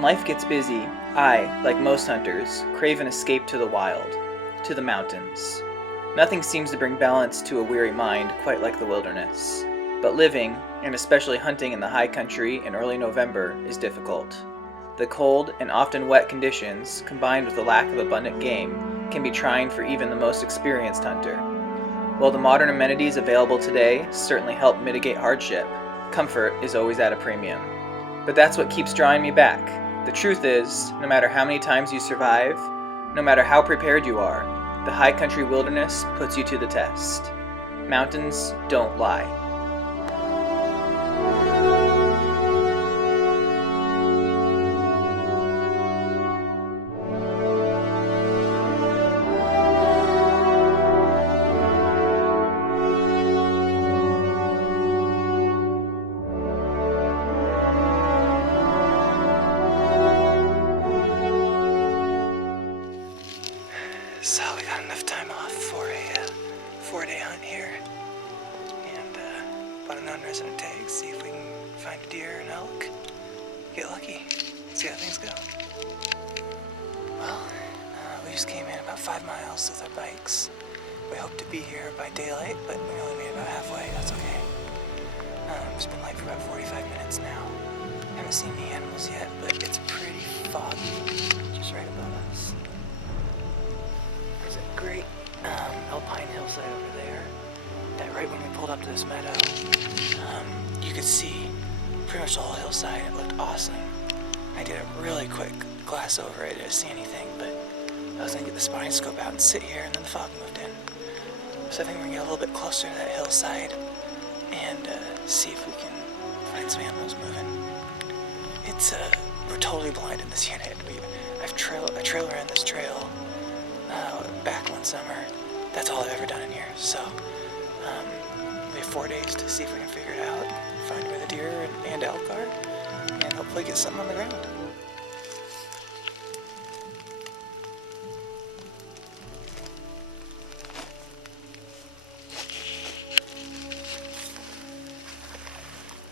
When life gets busy, I, like most hunters, crave an escape to the wild, to the mountains. Nothing seems to bring balance to a weary mind quite like the wilderness. But living, and especially hunting in the high country in early November, is difficult. The cold and often wet conditions, combined with the lack of abundant game, can be trying for even the most experienced hunter. While the modern amenities available today certainly help mitigate hardship, comfort is always at a premium. But that's what keeps drawing me back. The truth is, no matter how many times you survive, no matter how prepared you are, the high country wilderness puts you to the test. Mountains don't lie. So we got enough time off for a 4-day hunt here, and bought a non-resident tag, see if we can find a deer, an elk, get lucky, see how things go. Well, we just came in about 5 miles with our bikes. We hope to be here by daylight, but we only made about halfway, that's okay. It's been light for about 45 minutes now. Haven't seen any animals yet, but it's pretty foggy, just right above us. There's a great alpine hillside over there that right when we pulled up to this meadow, you could see pretty much the whole hillside. It looked awesome. I did a really quick glass over it. I didn't see anything, but I was going to get the spotting scope out and sit here, and then the fog moved in. So I think we're going to get a little bit closer to that hillside and see if we can find some animals moving. It's, we're totally blind in this unit. I trail ran this trail back one summer. That's all I've ever done in here. So we have 4 days to see if we can figure it out, find where the deer and elk are, and hopefully get something on the ground.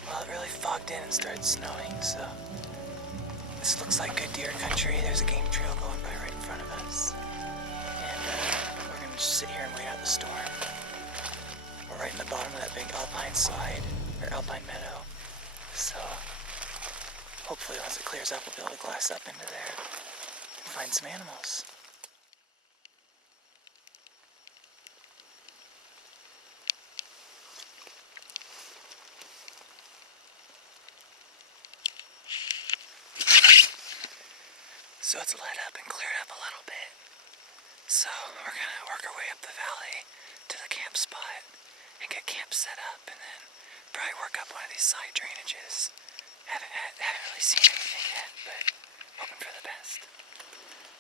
Well, it really fogged in and started snowing, so this looks like good deer country. There's a game trail going by right in front of us. We're going to just sit here and wait out the storm. We're right in the bottom of that big alpine slide, or alpine meadow. So hopefully once it clears up, we'll be able to glass up into there and find some animals. So it's let up and cleared up a little bit. So we're gonna work our way up the valley to the camp spot and get camp set up, and then probably work up one of these side drainages. Haven't really seen anything yet, but hoping for the best.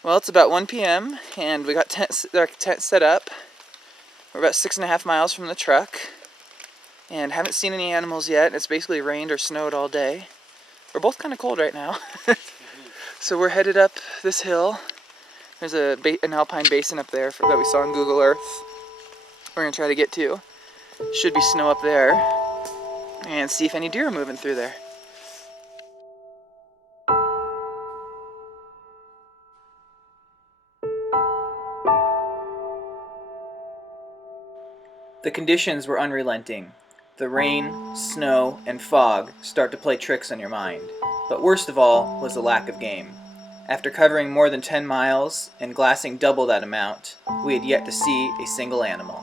Well, it's about 1 p.m. and we got our tent set up. We're about 6.5 miles from the truck and haven't seen any animals yet. It's basically rained or snowed all day. We're both kind of cold right now. So we're headed up this hill. There's an alpine basin up there that we saw on Google Earth. We're going to try to get to. Should be snow up there. And see if any deer are moving through there. The conditions were unrelenting. The rain, snow, and fog start to play tricks on your mind. But worst of all was the lack of game. After covering more than 10 miles and glassing double that amount, we had yet to see a single animal.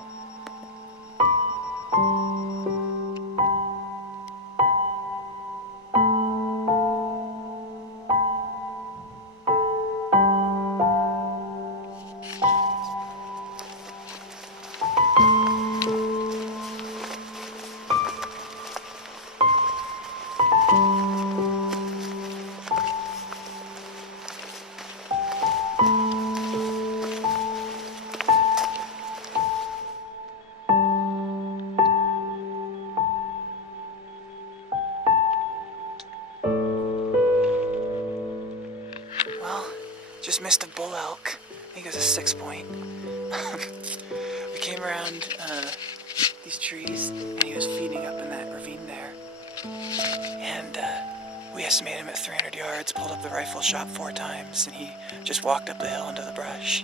Just missed a bull elk. I think it was a 6-point. We came around these trees and he was feeding up in that ravine there. And We estimated him at 300 yards, pulled up the rifle, shot 4 times, and he just walked up the hill into the brush.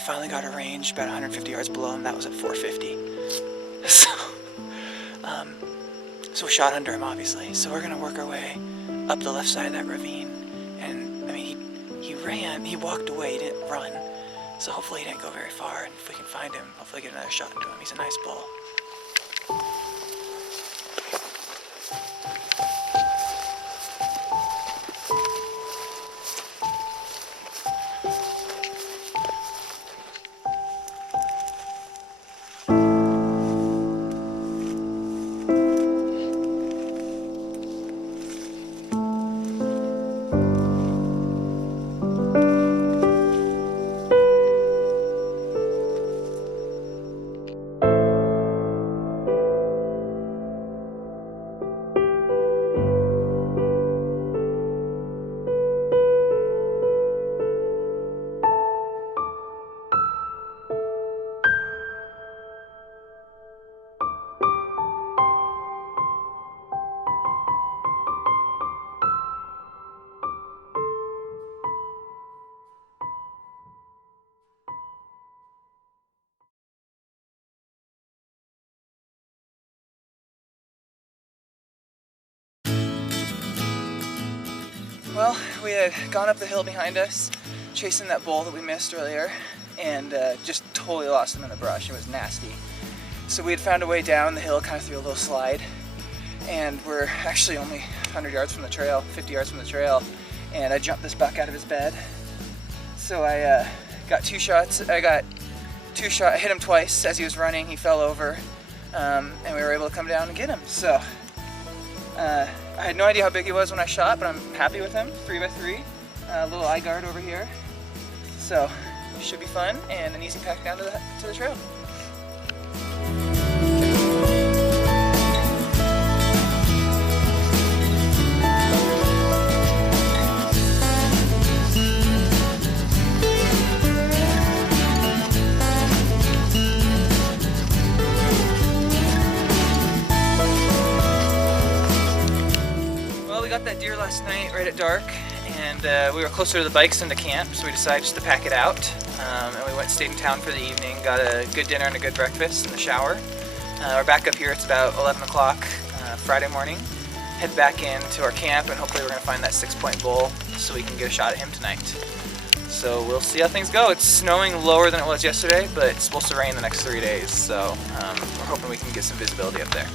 Finally got a range about 150 yards below him. That was at 450. So we shot under him, obviously. So we're gonna work our way up the left side of that ravine. And I mean, he ran, he walked away, he didn't run. So hopefully he didn't go very far. And if we can find him, hopefully get another shot into him. He's a nice bull. Well, we had gone up the hill behind us, chasing that bull that we missed earlier, and just totally lost him in the brush. It was nasty. So we had found a way down the hill, kind of through a little slide, and we're actually only 100 yards from the trail, 50 yards from the trail, and I jumped this buck out of his bed. So I got 2 shots. I hit him twice as he was running. He fell over, and we were able to come down and get him. So I had no idea how big he was when I shot, but I'm happy with him. 3x3, little eye guard over here. So should be fun and an easy pack down to the trail. That deer last night right at dark, and we were closer to the bikes than the camp, so we decided just to pack it out, and we stayed in town for the evening, got a good dinner and a good breakfast in the shower. We're back up here. It's about 11 o'clock Friday morning. Head back into our camp, and hopefully we're going to find that 6-point bull so we can get a shot at him tonight. So we'll see how things go. It's snowing lower than it was yesterday, but it's supposed to rain the next 3 days, so we're hoping we can get some visibility up there.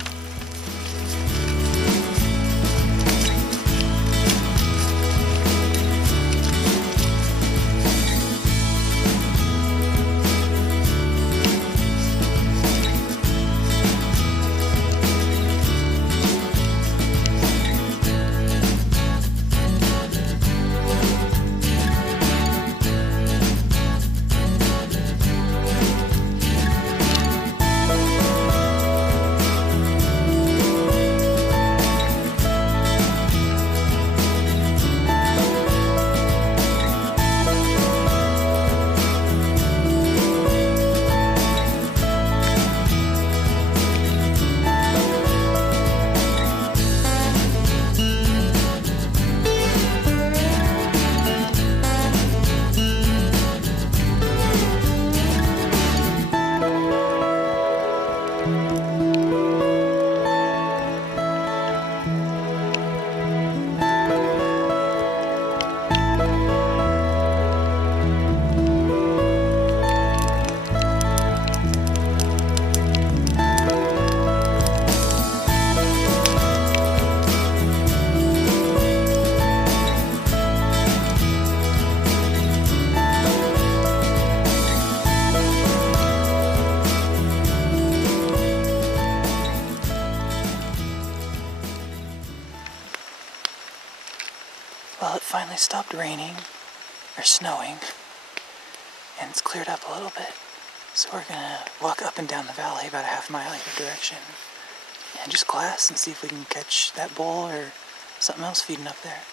Well, it finally stopped raining, or snowing, and it's cleared up a little bit. So we're gonna walk up and down the valley about a half-mile either direction, and just glass and see if we can catch that bull or something else feeding up there.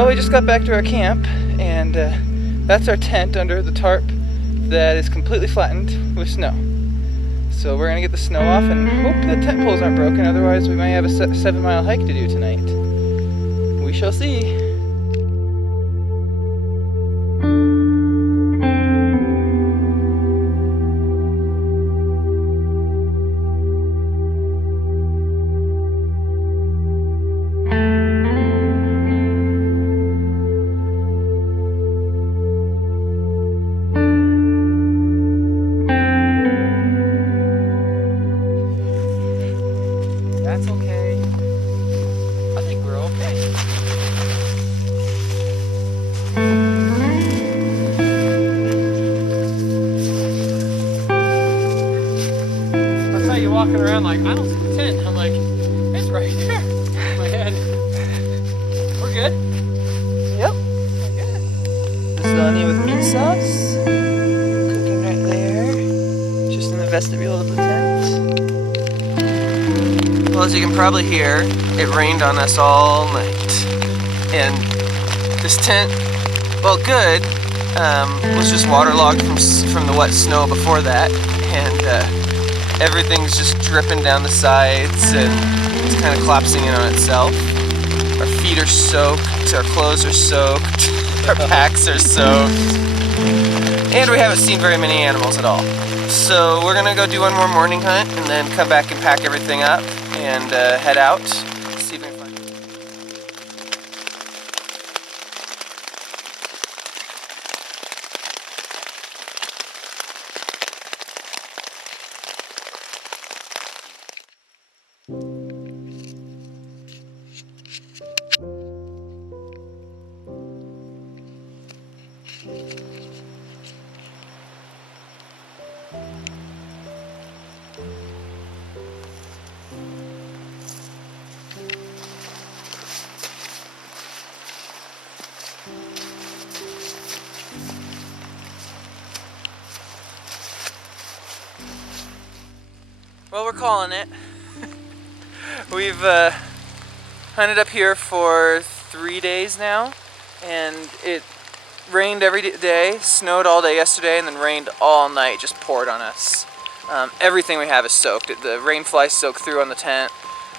Well, we just got back to our camp, and that's our tent under the tarp that is completely flattened with snow. So we're gonna get the snow off and hope the tent poles aren't broken, otherwise we might have a 7-mile hike to do tonight. We shall see. That's okay. I think we're okay. I saw you walking around like, I don't see the tent. I'm like, it's right here. In my head. We're good? Yep. Lasagna with meat sauce. Cooking right there. Just in the vestibule of the tent. Well, as you can probably hear, it rained on us all night. And this tent, well, good, was just waterlogged from the wet snow before that. And everything's just dripping down the sides and it's kind of collapsing in on itself. Our feet are soaked, our clothes are soaked, our packs are soaked. And we haven't seen very many animals at all. So we're gonna go do one more morning hunt and then come back and pack everything up and head out. See if we can find it. Well, we're calling it. We've hunted up here for 3 days now, and it rained every day, snowed all day yesterday, and then rained all night, just poured on us. Everything we have is soaked. The rain flies soaked through on the tent,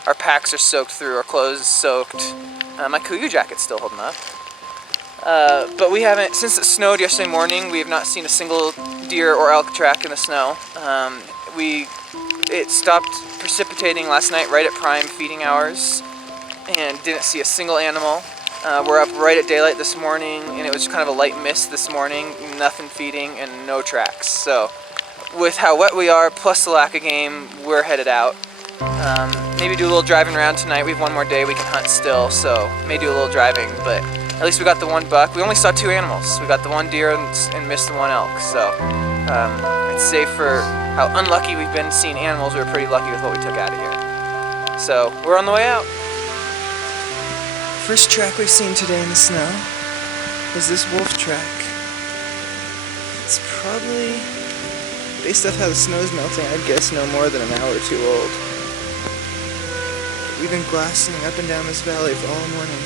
our packs are soaked through, our clothes are soaked. My Kuiu jacket's still holding up. But we haven't, since it snowed yesterday morning, we have not seen a single deer or elk track in the snow. It stopped precipitating last night right at prime feeding hours and didn't see a single animal. We're up right at daylight this morning and it was kind of a light mist this morning, nothing feeding and no tracks. So with how wet we are plus the lack of game, we're headed out. Maybe do a little driving around tonight. We have one more day we can hunt still, so may do a little driving, but at least we got the one buck. We only saw 2 animals. We got the 1 deer and missed the 1 elk, so I'd say for how unlucky we've been seeing animals, we were pretty lucky with what we took out of here. So we're on the way out. First track we've seen today in the snow is this wolf track. It's probably, based off how the snow's melting, I'd guess no more than an hour or 2 old. We've been glassing up and down this valley for all morning.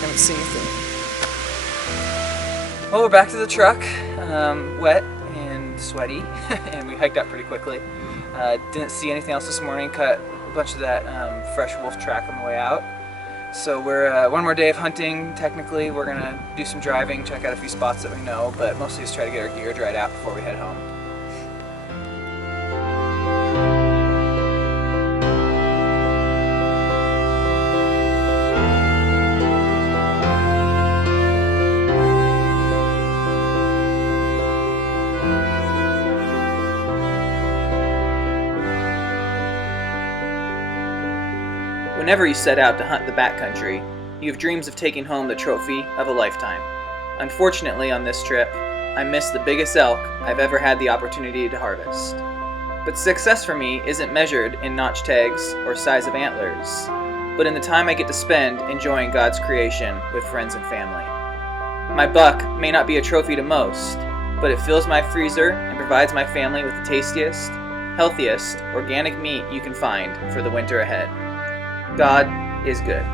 Haven't seen anything. Well, we're back to the truck, wet and sweaty, and we hiked up pretty quickly. Didn't see anything else this morning, cut a bunch of that fresh wolf track on the way out. So we're one more day of hunting. Technically, we're gonna do some driving, check out a few spots that we know, but mostly just try to get our gear dried out before we head home. Whenever you set out to hunt the backcountry, you have dreams of taking home the trophy of a lifetime. Unfortunately, on this trip, I missed the biggest elk I've ever had the opportunity to harvest. But success for me isn't measured in notch tags or size of antlers, but in the time I get to spend enjoying God's creation with friends and family. My buck may not be a trophy to most, but it fills my freezer and provides my family with the tastiest, healthiest, organic meat you can find for the winter ahead. God is good.